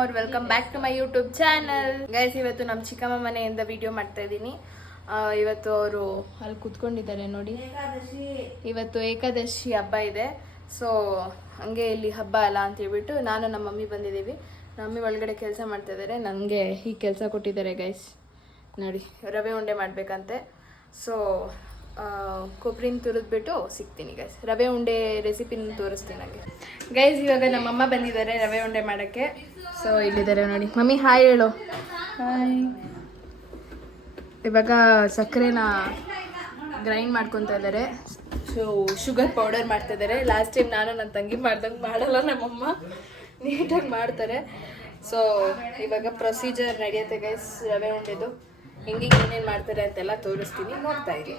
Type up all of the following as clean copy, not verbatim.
ಅವ್ರು welcome back to my YouTube channel. Guys, ಇವತ್ತು ನಮ್ಮ ಚಿಕ್ಕಮ್ಮ ಮನೆಯಿಂದ ವಿಡಿಯೋ ಮಾಡ್ತಾ ಇದ್ದೀನಿ. ಇವತ್ತು ಅವರು ಅಲ್ಲಿ ಕುತ್ಕೊಂಡಿದ್ದಾರೆ ನೋಡಿ. ಇವತ್ತು ಏಕಾದಶಿ ಹಬ್ಬ ಇದೆ. ಸೊ ಹಂಗೆ ಇಲ್ಲಿ ಹಬ್ಬ ಅಲ್ಲ ಅಂತ ಹೇಳ್ಬಿಟ್ಟು ನಾನು ನಮ್ಮ ಮಮ್ಮಿ ಬಂದಿದ್ದೀವಿ. ನಮ್ಮ ಮಮ್ಮಿ ಒಳಗಡೆ ಕೆಲಸ ಮಾಡ್ತಾ ಇದ್ದಾರೆ. ನನಗೆ ಈ ಕೆಲಸ ಕೊಟ್ಟಿದ್ದಾರೆ ಗೈಸ್. ನೋಡಿ, ರವೆ ಉಂಡೆ ಮಾಡಬೇಕಂತೆ. ಸೊ ಕೊಬ್ಬರಿನ ತುರಿದ್ಬಿಟ್ಟು ಸಿಗ್ತೀನಿ ಗೈಸ್. ರವೆ ಉಂಡೆ ರೆಸಿಪಿನ ತೋರಿಸ್ತೀನಿ ನನಗೆ ಗೈಸ್. ಇವಾಗ ನಮ್ಮಮ್ಮ ಬಂದಿದ್ದಾರೆ ರವೆ ಉಂಡೆ ಮಾಡೋಕ್ಕೆ. ಸೊ ಇಲ್ಲಿದ್ದಾರೆ ನೋಡಿ. ಮಮ್ಮಿ ಹಾಯ್ ಹೇಳು. ಹಾಯ್. ಇವಾಗ ಸಕ್ಕರೆನ ಗ್ರೈಂಡ್ ಮಾಡ್ಕೊತಾ ಇದ್ದಾರೆ. ಶುಗರ್ ಪೌಡರ್ ಮಾಡ್ತಾ ಇದ್ದಾರೆ. ಲಾಸ್ಟ್ ಟೈಮ್ ನಾನು ನನ್ನ ತಂಗಿ ಮಾಡ್ದಂಗೆ ಮಾಡಲ್ಲ, ನಮ್ಮಮ್ಮ ನೀಟಾಗಿ ಮಾಡ್ತಾರೆ. ಸೊ ಇವಾಗ ಪ್ರೊಸೀಜರ್ ನಡೆಯುತ್ತೆ ಗೈಸ್. ರವೆ ಉಂಡೆದು ಹೆಂಗೆ ಏನೇನು ಮಾಡ್ತಾರೆ ಅಂತೆಲ್ಲ ತೋರಿಸ್ತೀನಿ, ನೋಡ್ತಾ ಇರಿ.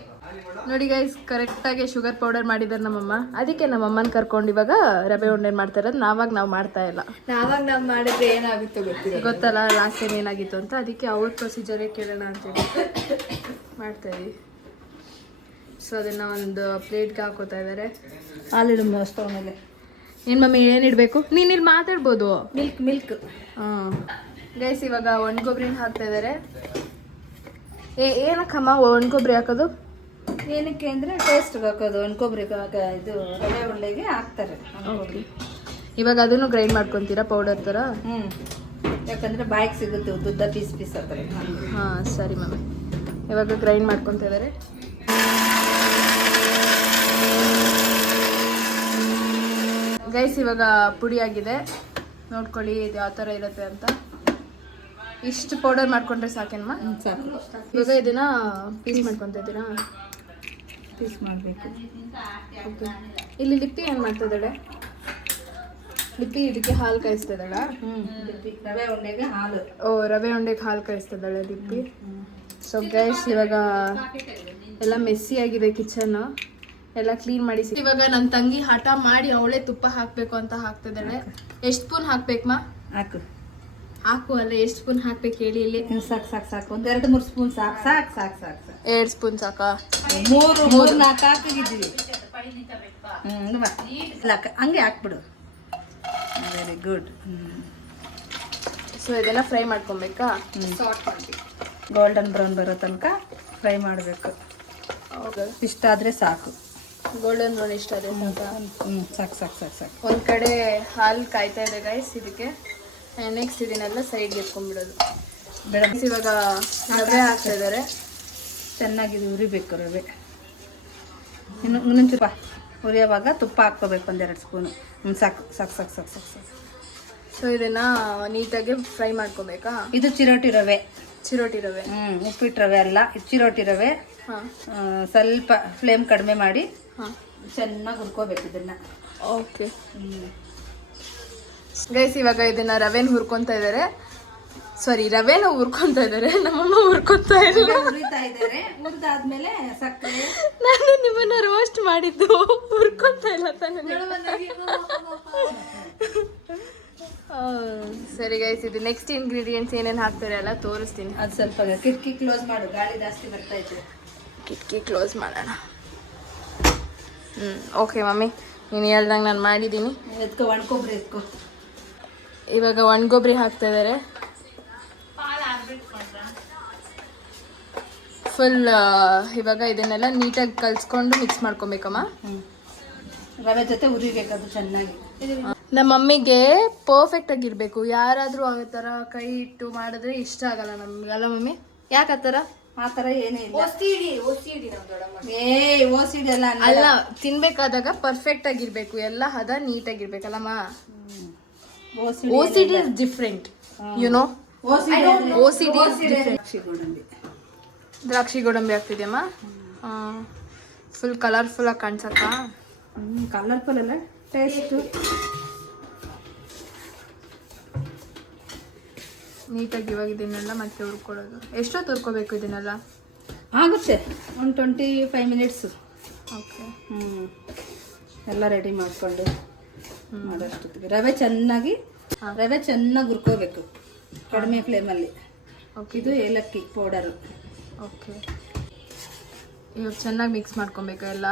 ನೋಡಿ ಗೈಸ್, ಕರೆಕ್ಟಾಗಿ ಶುಗರ್ ಪೌಡರ್ ಮಾಡಿದ್ದಾರೆ ನಮ್ಮಮ್ಮ. ಅದಕ್ಕೆ ನಮ್ಮಮ್ಮನ ಕರ್ಕೊಂಡು ಇವಾಗ ರವೆ ಉಂಡೆ ಮಾಡ್ತಾ ಇರೋದು. ನಾವು ಮಾಡ್ತಾ ಇಲ್ಲ. ನಾವು ಮಾಡಿದ್ರೆ ಏನಾಗುತ್ತೋ ಗೊತ್ತಲ್ಲ ಲಾಸ್ಟ್ ಟೈಮ್ ಏನಾಗಿತ್ತು ಅಂತ. ಅದಕ್ಕೆ ಅವ್ರ ಪ್ರೊಸೀಜರೇ ಕೇಳೋಣ ಅಂತೇಳಿ ಮಾಡ್ತಾ ಇದೀವಿ. ಸೊ ಅದನ್ನು ಒಂದು ಪ್ಲೇಟ್ಗೆ ಹಾಕೋತಾ ಇದ್ದಾರೆ. ಹಾಲಿಡು ಸ್ಟವ್ ಮೇಲೆ. ಏನು ಮಮ್ಮಿ ಏನಿಡಬೇಕು? ನೀನು ಇಲ್ಲಿ ಮಾತಾಡ್ಬೋದು. ಮಿಲ್ಕ್. ಹಾಂ ಗೈಸ್, ಇವಾಗ ಒಣಗೊಬ್ಬರಿನ ಹಾಕ್ತಾ ಇದ್ದಾರೆ. ಏನಕ್ಕಮ್ಮ ಒಣಗೊಬ್ಬರಿ ಹಾಕೋದು? ಏನಕ್ಕೆ ಅಂದರೆ ಟೇಸ್ಟ್ಗೆ ಹಾಕೋದು. ಒಣಕೊಬ್ಬರಿ ಇದು ರವೆ ಉಂಡೆಗೆ ಹಾಕ್ತಾರೆ. ಓಕೆ. ಇವಾಗ ಅದನ್ನು ಗ್ರೈಂಡ್ ಮಾಡ್ಕೊತೀರಾ ಪೌಡರ್ ಥರ? ಯಾಕಂದರೆ ಬಾಯಿಗೆ ಸಿಗುತ್ತೆ ಉದ್ದ ಪೀಸ್ ಆ ಥರ. ಹಾಂ ಸರಿ ಮಮ್ಮಿ. ಇವಾಗ ಗ್ರೈಂಡ್ ಮಾಡ್ಕೊತಾ ಇದ್ದಾರೆ. ಗೈಸ್, ಇವಾಗ ಪುಡಿ ಆಗಿದೆ. ನೋಡ್ಕೊಳ್ಳಿ ಇದು ಯಾವ ಥರ ಇರುತ್ತೆ ಅಂತ. ಇಷ್ಟು ಪೌಡರ್ ಮಾಡ್ಕೊಂಡ್ರೆ ಸಾಕೇನಮ್ಮ? ಸಾಕು. ಇವಾಗ ಇದನ್ನ ಪೀಸ್ ಮಾಡ್ಕೊತಾ ಇದ್ದೀರಾ? ಪೀಸ್ ಮಾಡಬೇಕು. ಓಕೆ. ಇಲ್ಲಿ ಲಿಪ್ಪಿ ಏನು ಮಾಡ್ತಾ ಇದ್ದಾಳೆ? ಲಿಪ್ಪಿ ಇದಕ್ಕೆ ಹಾಲು ಕಾಯಿಸ್ತಾ ಇದ್ದಾಳ? ರವೆ ಉಂಡೆಗೆ ಹಾಲು. ಓ, ರವೆ ಉಂಡೆಗೆ ಹಾಲು ಕಾಯಿಸ್ತಾ ಇದ್ದಾಳೆ ಲಿಪ್ಪಿ. ಸೊ ಗೈಸ್, ಇವಾಗ ಎಲ್ಲ ಮೆಸ್ಸಿ ಆಗಿದೆ ಕಿಚನ್. ಎಲ್ಲ ಕ್ಲೀನ್ ಮಾಡಿ. ಇವಾಗ ನನ್ನ ತಂಗಿ ಹಠ ಮಾಡಿ ಅವಳೇ ತುಪ್ಪ ಹಾಕಬೇಕು ಅಂತ ಹಾಕ್ತಿದ್ದಾಳೆ. ಎಷ್ಟು ಸ್ಪೂನ್ ಹಾಕ್ಬೇಕಮ್ಮ? ಹಾಕು ಅಲ್ಲ, ಎಷ್ಟು ಸ್ಪೂನ್ ಹಾಕ್ಬೇಕು ಹೇಳಿ. ಇಲ್ಲಿ ಸಾಕು. ಒಂದು 2-3 ಸ್ಪೂನ್ ಸಾಕು. 2 ಸ್ಪೂನ್ ಸಾಕಾ? 3-4 ಹಾಕಿದ್ದೀವಿ. ಹಂಗೆ ಹಾಕ್ಬಿಡು. Very good. ಸೊ ಇದೆಲ್ಲ ಫ್ರೈ ಮಾಡ್ಕೊಬೇಕಾ? ಗೋಲ್ಡನ್ ಬ್ರೌನ್ ಬರೋ ತನಕ ಫ್ರೈ ಮಾಡಬೇಕು. ಹೌದಾ? ಇಷ್ಟ ಆದರೆ ಸಾಕು. ಗೋಲ್ಡನ್ ಬ್ರೌನ್ ಇಷ್ಟ ಅದೇ ಸಾಕು. ಒಂದು ಕಡೆ ಹಾಲು ಕಾಯ್ತಾ ಇದೆ ಗೈಸ್. ಇದಕ್ಕೆ ನೆಕ್ಸ್ಟ್ ಇದನ್ನೆಲ್ಲ ಸೈಡ್ಗೆ ಎತ್ಕೊಂಡ್ಬಿಡೋದು. ಇವಾಗ ರವೆ ಹಾಕ್ತಾ ಇದ್ದಾರೆ. ಚೆನ್ನಾಗಿ ಉರಿಬೇಕು ರವೆ. ಇನ್ನೊಂಚೂರು ಉರಿಯೋವಾಗ ತುಪ್ಪ ಹಾಕ್ಕೋಬೇಕು. 1-2 ಸ್ಪೂನು. ಸಾಕು. ಸೊ ಇದನ್ನ ನೀಟಾಗಿ ಫ್ರೈ ಮಾಡ್ಕೋಬೇಕಾ? ಇದು ಚಿರೋಟಿ ರವೆ. ಉಪ್ಪಿಟ್ಟು ರವೆ ಅಲ್ಲ, ಇದು ಚಿರೋಟಿ ರವೆ. ಸ್ವಲ್ಪ ಫ್ಲೇಮ್ ಕಡಿಮೆ ಮಾಡಿ ಚೆನ್ನಾಗಿ ಹುರ್ಕೋಬೇಕು ಇದನ್ನ. ಓಕೆ ಗೈಸ್, ಇವಾಗ ಇದನ್ನ ರವೆನ ಹುರ್ಕೊಂತಾ ಇದ್ದಾರೆ. ರವೆನ ಹುರ್ಕೊಂತಾ ಇದ್ದಾರೆ. ನಮ್ಮಮ್ಮ ಹುರ್ಕೊಂತಾ ಇಲ್ಲ. ಹುರಿತಾ ಇದ್ದಾರೆ. ಹುರಿದಾದ್ಮೇಲೆ ಸಕ್ಕರೆ. ನಾನು ನಿಮ್ಮನ್ನ ರೋಸ್ಟ್ ಮಾಡಿದ್ದು ಹುರ್ಕೊಂತಾ ಇಲ್ಲ ತಾನೆ. ಸರಿ ಗೈಸ್, ಇದು ನೆಕ್ಸ್ಟ್ ಇಂಗ್ರೀಡಿಯೆಂಟ್ಸ್ ಏನೇನು ಹಾಕ್ತಾರೆ ಎಲ್ಲ ತೋರಿಸ್ತೀನಿ. ಅದು ಸ್ವಲ್ಪ ಕಿಟಕಿ ಕ್ಲೋಸ್ ಮಾಡು, ಗಾಳಿ ಜಾಸ್ತಿ ಬರ್ತಾ ಇತ್ತು. ಕಿಟಕಿ ಕ್ಲೋಸ್ ಮಾಡೋಣ. ಓಕೆ ಮಮ್ಮಿ, ನೀನು ಹೇಳ್ದಂಗೆ ನಾನು ಮಾಡಿದ್ದೀನಿ. ಒಣಕೊಬ್ಬರಿ ಎತ್ಕೊ. ಇವಾಗ ಒಣಗೊಬ್ಬರಿ ಹಾಕ್ತಾ ಇದ್ದಾರೆ. ಫುಲ್ ಇವಾಗ ಇದನ್ನೆಲ್ಲ ನೀಟಾಗಿ ಕಲಿಸ್ಕೊಂಡು ಮಿಕ್ಸ್ ಮಾಡ್ಕೊಬೇಕಮ್ಮ. ರವೆ ಜೊತೆ ಉರಿಬೇಕದು ಚೆನ್ನಾಗಿ. ನಮ್ಮ ಮಮ್ಮಿಗೆ ಪರ್ಫೆಕ್ಟ್ ಆಗಿರ್ಬೇಕು. ಯಾರಾದರೂ ಆ ಥರ ಕೈ ಇಟ್ಟು ಮಾಡಿದ್ರೆ ಇಷ್ಟ ಆಗಲ್ಲ ನಮ್ಗೆ, ಅಲ್ಲ ಮಮ್ಮಿ? ಯಾಕೆ ಆ ಥರ ಏನೇ ಇಲ್ಲ. ಓಸಿಡಿ ಅಲ್ಲ, ತಿನ್ಬೇಕಾದಾಗ ಪರ್ಫೆಕ್ಟ್ ಆಗಿರ್ಬೇಕು. ಎಲ್ಲ ಹದ ನೀಟಾಗಿರ್ಬೇಕಲ್ಲಮ್ಮ. OCD is different, you know. OCD is different. ದ್ರಾಕ್ಷಿ ಗೋಡಂಬಿ ಆಗ್ತಿದೆಯಮ್ಮ. ಫುಲ್ ಕಲರ್ಫುಲ್ ಆಗಿ ಕಾಣಿಸಕ್ಕ. ಕಲರ್ಫುಲ್ ಅಲ್ಲ, ಟೇಸ್ಟು. ನೀಟಾಗಿ ಇವಾಗ ಇದನ್ನೆಲ್ಲ ಮತ್ತೆ ಹುರ್ಕೊಳ್ಳೋದು. ಎಷ್ಟೊತ್ತು ಹುರ್ಕೋಬೇಕು ಇದನ್ನೆಲ್ಲ? ಆಗುತ್ತೆ ಒಂದು 25 ಮಿನಿಟ್ಸು. ಓಕೆ. ಎಲ್ಲ ರೆಡಿ ಮಾಡಿಕೊಂಡು ಮಾಡೋಷ್ಟೊತ್ತಿಗೆ ರವೆ ಚೆನ್ನಾಗಿ ಹುರ್ಕೋಬೇಕು ಕಡಿಮೆ ಫ್ಲೇಮಲ್ಲಿ. ಓಕೆ. ಇದು ಏಲಕ್ಕಿ ಪೌಡರು. ಓಕೆ. ಇವಾಗ ಚೆನ್ನಾಗಿ ಮಿಕ್ಸ್ ಮಾಡ್ಕೊಬೇಕು ಎಲ್ಲ.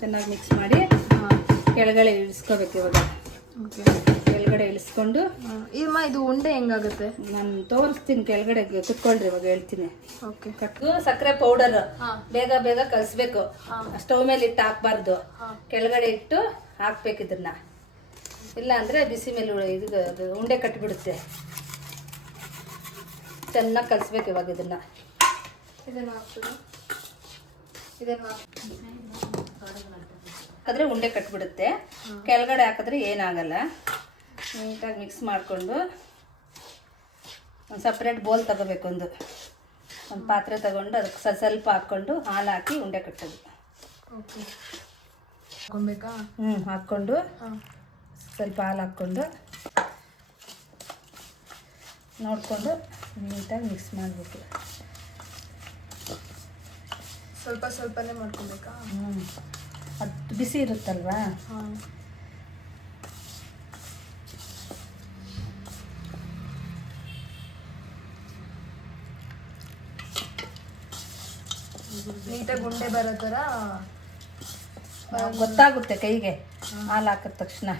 ಚೆನ್ನಾಗಿ ಮಿಕ್ಸ್ ಮಾಡಿ ಕೆಳಗಡೆ ಇಳಿಸ್ಕೋಬೇಕು. ಇವಾಗ ಓಕೆ. ಕೆಳಗಡೆ ಇಳಿಸ್ಕೊಂಡು ಇದು ಉಂಡೆ ಹೆಂಗಾಗುತ್ತೆ? ನಾನು ತೋರಿಸ್ತೀನಿ, ಕೆಳಗಡೆ ಕುತ್ಕೊಳ್ರಿ, ಇವಾಗ ಹೇಳ್ತೀನಿ. ಓಕೆ. ಕಟ್ಟು ಸಕ್ಕರೆ ಪೌಡರ್ ಬೇಗ ಬೇಗ ಕಲಿಸ್ಬೇಕು. ಸ್ಟವ್ ಮೇಲೆ ಇಟ್ಟು ಹಾಕ್ಬಾರ್ದು, ಕೆಳಗಡೆ ಇಟ್ಟು ಹಾಕ್ಬೇಕು ಇದನ್ನ, ಇಲ್ಲ ಅಂದರೆ ಬಿಸಿ ಮೇಲೆ ಇದು ಉಂಡೆ ಕಟ್ಟಿಬಿಡುತ್ತೆ. ಚೆನ್ನಾಗಿ ಕಲಿಸ್ಬೇಕು ಇವಾಗ ಇದನ್ನ. ಹಾಕಿದ್ರೆ ಉಂಡೆ ಕಟ್ಬಿಡುತ್ತೆ. ಕೆಳಗಡೆ ಹಾಕಿದ್ರೆ ಏನಾಗಲ್ಲ. ನೀಟಾಗಿ ಮಿಕ್ಸ್ ಮಾಡಿಕೊಂಡು ಒಂದು ಸಪ್ರೇಟ್ ಬೋಲ್ ತಗೋಬೇಕು. ಒಂದು ಪಾತ್ರೆ ತಗೊಂಡು ಅದಕ್ಕೆ ಸ್ವಲ್ಪ ಹಾಕ್ಕೊಂಡು ಹಾಲು ಹಾಕಿ ಉಂಡೆ ಕಟ್ಟೋದು. ಓಕೆ, ಹಾಕ್ಕೊಬೇಕಾ? ಹಾಕ್ಕೊಂಡು ಸ್ವಲ್ಪ ಹಾಲು ಹಾಕ್ಕೊಂಡು ನೋಡಿಕೊಂಡು ನೀಟಾಗಿ ಮಿಕ್ಸ್ ಮಾಡಬೇಕು. ಸ್ವಲ್ಪ ಸ್ವಲ್ಪನೇ ಮಾಡ್ಕೊಬೇಕಾ? ಅದು ಬಿಸಿ ಇರುತ್ತಲ್ವಾ. ನೀಟಾಗಿ ಉಂಡೆ ಬರೋ ಥರ ಗೊತ್ತಾಗುತ್ತೆ ಕೈಗೆ ಹಾಲು ಹಾಕಿದ ತಕ್ಷಣ.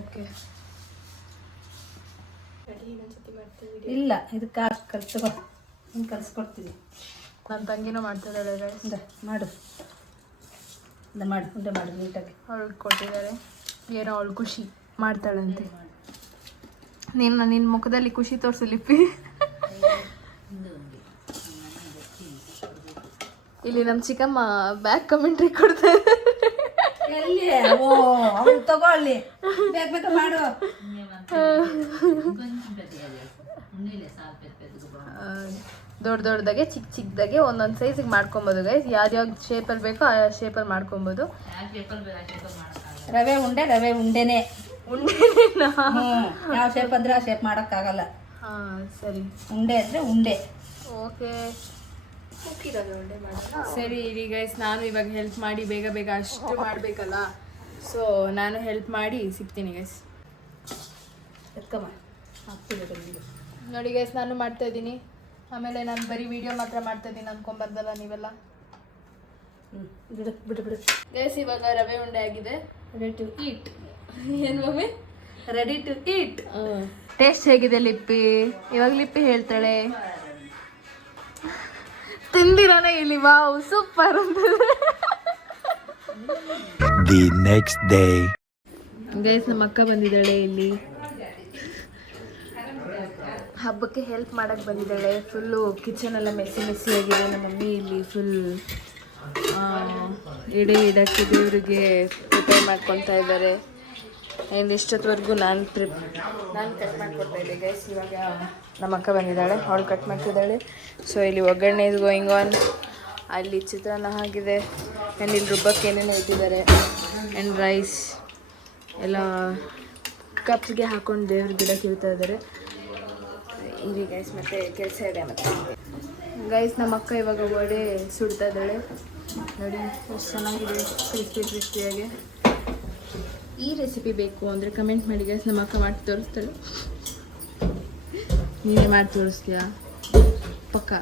ಓಕೆ, ಇಲ್ಲ ಇದಕ್ಕೆ ಕಲ್ಸ್ಕೊ, ಕಲಿಸ್ಕೊಡ್ತೀನಿ. ನನ್ನ ತಂಗಿನೂ ಮಾಡ್ತಿದ್ದಾಳೆ. ಮಾಡು, ಇಲ್ಲ ಮಾಡು, ಉಂಡೆ ಮಾಡು ನೀಟಾಗಿ. ಅವಳಿಗೆ ಕೊಟ್ಟಿದ್ದಾರೆ, ಏನೋ ಅವಳು ಖುಷಿ ಮಾಡ್ತಾಳಂತೆ. ನಿನ್ನ ಮುಖದಲ್ಲಿ ಖುಷಿ ತೋರಿಸಲಿಪ್ಪಿ. ಇಲ್ಲಿ ನಮ್ಮ ಚಿಕ್ಕಮ್ಮ ಬ್ಯಾಕ್ ಕಮೆಂಟ್ರಿ ಕೊಡ್ತಾ ಎಲ್ಲಿ ಓ ಅವಳು ತಗೊಳ್ಳಿ, ಬೇಗ ಬೇಗ ಮಾಡು. ದೊಡ್ಡ ದೊಡ್ಡದಾಗೆ ಚಿಕ್ಕ ಚಿಕ್ಕದಾಗೆ ಒಂದೊಂದು ಸೈಜಿಗೆ ಮಾಡ್ಕೊಬೋದು ಗೈಸ್. ಯಾವ್ಯಾವ ಶೇಪಲ್ಲಿ ಬೇಕೋ ಆ ಶೇಪಲ್ಲಿ ಮಾಡ್ಕೊಬೋದು. ರವೆ ಉಂಡೆನೇ ಉಂಡೆನಾ? ಯಾವ ಶೇಪ್ ಅಂದ್ರೆ ಆ ಶೇಪ್ ಮಾಡೋಕ್ಕಾಗಲ್ಲ. ಹಾಂ ಸರಿ, ಉಂಡೆ ಅಂದರೆ ಉಂಡೆ. ಓಕೆ ಸರಿ ಇರಿ ಗೈಸ್, ನಾನು ಇವಾಗ ಹೆಲ್ಪ್ ಮಾಡಿ ಬೇಗ ಬೇಗ ಅಷ್ಟು ಮಾಡಬೇಕಲ್ಲ. ಸೊ ನಾನು ಹೆಲ್ಪ್ ಮಾಡಿ ಸಿಗ್ತೀನಿ ಗೈಸ್. ಎತ್ಕಮ್ಮ ಹಾಕ್ತೀನಿ ನೋಡಿ ಗೈಸ್, ನಾನು ಮಾಡ್ತಾ ಇದ್ದೀನಿ. ಆಮೇಲೆ ನಾನು ಬರೀ ವಿಡಿಯೋ ಮಾತ್ರ ಮಾಡ್ತಾ ಇದ್ದೀನಿ ಅನ್ಕೊಂಬರ್ದಲ್ಲ ನೀವೆಲ್ಲ. ಬಿಡು ಬಿಡು ಬಿಡು ಗೈಸ್, ಇವಾಗ ರವೆ ಉಂಡೆ ಆಗಿದೆ. Ready to eat. ಏನು mummy? Ready to eat. Taste ಹೇಗಿದೆ ಲಿಪ್ಪಿ? ಇವಾಗ ಲಿಪ್ಪಿ ಹೇಳ್ತಾಳೆ. ತಿಂದಿರಾನ ಇಲ್ಲಿ? ವಾವ್ ಸೂಪರ್ ಅಂತ. The next day. ಗೈಸ್, ನಮ್ಮ ಅಕ್ಕ ಬಂದಿದ್ದಾಳೆ ಇಲ್ಲಿ. ಹಬ್ಬಕ್ಕೆ ಹೆಲ್ಪ್ ಮಾಡಕ್ಕೆ ಬಂದಿದ್ದಾಳೆ. ಫುಲ್ಲು ಕಿಚನ್ ಎಲ್ಲ ಮೆಸ್ಸಿ ಆಗಿದೆ. ನಮ್ಮ ಮಮ್ಮಿ ಇಲ್ಲಿ ಫುಲ್ ಇಡಕ್ಕೆ ದೇವರಿಗೆ ಪ್ರಿಪೇರ್ ಮಾಡ್ಕೊತಾ ಇದ್ದಾರೆ. ಆ್ಯಂಡ್ ಇಷ್ಟೊತ್ತವರೆಗೂ ನಾನು ಕಟ್ ಮಾಡ್ಕೊಡ್ತಾ ಇದ್ದೆ ಗೈಸ್. ಇವಾಗ ನಮ್ಮ ಅಕ್ಕ ಬಂದಿದ್ದಾಳೆ, ಅವಳು ಕಟ್ ಮಾಡ್ತಿದ್ದಾಳೆ. ಸೊ ಇಲ್ಲಿ ಒಗ್ಗರಣೆ ಇದು ಗೋಯಿಂಗ್ ಆನ್. ಅಲ್ಲಿ ಚಿತ್ರಾನ್ನ ಆಗಿದೆ. ಆ್ಯಂಡ್ ಇಲ್ಲಿ ರುಬ್ಬಕ್ಕೆ ಏನೇನೋ ಇಟ್ಟಿದ್ದಾರೆ. ಆ್ಯಂಡ್ ರೈಸ್ ಎಲ್ಲ ಕಪ್ಸ್ಗೆ ಹಾಕ್ಕೊಂಡು ದೇವ್ರ ಗಿಡಕ್ಕೆ ಇಡ್ತಾ ಇದ್ದಾರೆ. ಇಲ್ಲಿ ಗೈಸ್ ಮತ್ತೆ ಕೆಲಸ ಇದೆ. ಮತ್ತು ಗೈಸ್, ನಮ್ಮ ಅಕ್ಕ ಇವಾಗ ವಡೆ ಸುಡ್ತಾ ಇದ್ದಾಳೆ. ನೋಡಿ ಎಷ್ಟು ಚೆನ್ನಾಗಿದೆ, ಕ್ರಿಸ್ಪಿಯಾಗಿ. ಈ ರೆಸಿಪಿ ಬೇಕು ಅಂದರೆ ಕಮೆಂಟ್ ಮಾಡಿ ಗೈಸ್, ನಮ್ಮ ಅಕ್ಕ ಮಾಡಿ ತೋರಿಸ್ತಾಳೆ. ನೀವೇ ಮಾಡಿ ತೋರಿಸ್ತೀಯಾ? ಪಕ್ಕ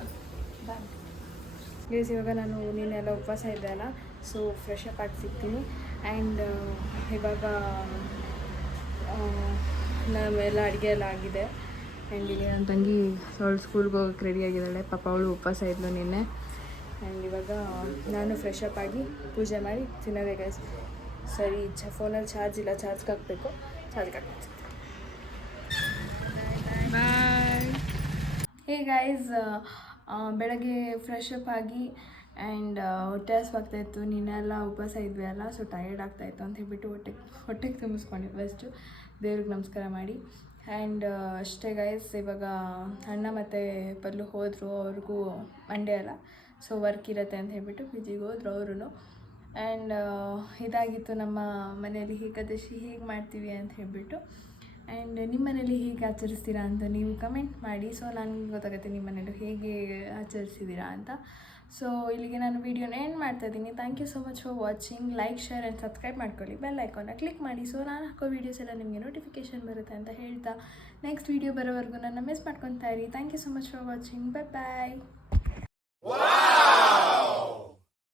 ಗೈಸ್, ಇವಾಗ ನಾನು ನೀನೆಲ್ಲ ಉಪವಾಸ ಇದ್ದೆ ಅಲ್ಲ, ಸೊ ಫ್ರೆಶ್ ಅಪ್ ಆಗಿ ಸಿಗ್ತೀನಿ. ಆ್ಯಂಡ್ ಇವಾಗ ನಾವೆಲ್ಲ ಅಡುಗೆ ಎಲ್ಲ ಆಗಿದೆ. ಆ್ಯಂಡ್ ಇಲ್ಲಿ ನನ್ನ ತಂಗಿ ಅವಳು ಸ್ಕೂಲ್ಗೆ ಹೋಗೋಕ್ಕೆ ರೆಡಿ ಆಗಿದ್ದಾಳೆ. ಪಾಪ ಅವಳು ಉಪವಾಸ ಇದ್ಲು ನಿನ್ನೆ. ಆ್ಯಂಡ್ ಇವಾಗ ನಾನು ಫ್ರೆಶ್ ಅಪ್ ಆಗಿ ಪೂಜೆ ಮಾಡಿ ತಿನ್ನೋದೇ ಗೈಸ್. ಸರಿ, ಫೋನಲ್ಲಿ ಚಾರ್ಜ್ ಇಲ್ಲ, ಚಾರ್ಜ್ಗೆ ಹಾಕಬೇಕು. ಚಾರ್ಜ್ಗೆ ಹಾಕ್ಬೇಕು. ಬಾಯ್. ಹೇ ಗೈಸ್, ಬೆಳಗ್ಗೆ ಫ್ರೆಶ್ ಅಪ್ ಆಗಿ ಆ್ಯಂಡ್ ಹೊಟ್ಟೆ ಹಸ್ವಾಗ್ತಾಯಿತ್ತು. ನಿನ್ನೆಲ್ಲ ಉಪವಾಸ ಇದ್ವಿ ಅಲ್ಲ, ಸೊ ಟಯರ್ಡ್ ಆಗ್ತಾಯಿತ್ತು ಅಂತ ಹೇಳ್ಬಿಟ್ಟು ಹೊಟ್ಟೆಗೆ ತುಂಬಿಸ್ಕೊಂಡೆ. ಫಸ್ಟು ದೇವ್ರಿಗೆ ನಮಸ್ಕಾರ ಮಾಡಿ. ಆ್ಯಂಡ್ ಅಷ್ಟೇ ಗೈಸ್, ಇವಾಗ ಅಣ್ಣ ಮತ್ತು ಪಲ್ಲು ಹೋದರು. ಅವ್ರಿಗೂ ಮಂಡೇ ಅಲ್ಲ, ಸೊ ವರ್ಕ್ ಇರುತ್ತೆ ಅಂತ ಹೇಳ್ಬಿಟ್ಟು ಪಿ ಜಿಗೆ ಹೋದ್ರು ಅವರು. ಆ್ಯಂಡ್ ಇದಾಗಿತ್ತು ನಮ್ಮ ಮನೆಯಲ್ಲಿ ಏಕಾದಶಿ ಹೇಗೆ ಮಾಡ್ತೀವಿ ಅಂತ ಹೇಳ್ಬಿಟ್ಟು. ಆ್ಯಂಡ್ ನಿಮ್ಮ ಮನೇಲಿ ಹೇಗೆ ಆಚರಿಸ್ತೀರಾ ಅಂತ ನೀವು ಕಮೆಂಟ್ ಮಾಡಿ. ಸೊ ನನಗೆ ಗೊತ್ತಾಗುತ್ತೆ ನಿಮ್ಮ ಮನೇಲಿ ಹೇಗೆ ಆಚರಿಸಿದ್ದೀರಾ ಅಂತ. ಸೊ ಇಲ್ಲಿಗೆ ನಾನು ವೀಡಿಯೋನ ಎಂಡ್ ಮಾಡ್ತಾಯಿದ್ದೀನಿ. Thank you so much for watching. Like, share and subscribe ಮಾಡ್ಕೊಳ್ಳಿ. ಬೆಲ್ ಐಕಾನ್ನ ಕ್ಲಿಕ್ ಮಾಡಿ. ಸೊ ನಾನು ಹಾಕೋ ವೀಡಿಯೋಸ್ ಎಲ್ಲ ನಿಮಗೆ ನೋಟಿಫಿಕೇಷನ್ ಬರುತ್ತೆ ಅಂತ ಹೇಳ್ತಾ ನೆಕ್ಸ್ಟ್ ವೀಡಿಯೋ ಬರೋವರೆಗೂ ನನ್ನ ಮಿಸ್ ಮಾಡ್ಕೊತಾ ಇರಿ. Thank you so much for watching. Bye.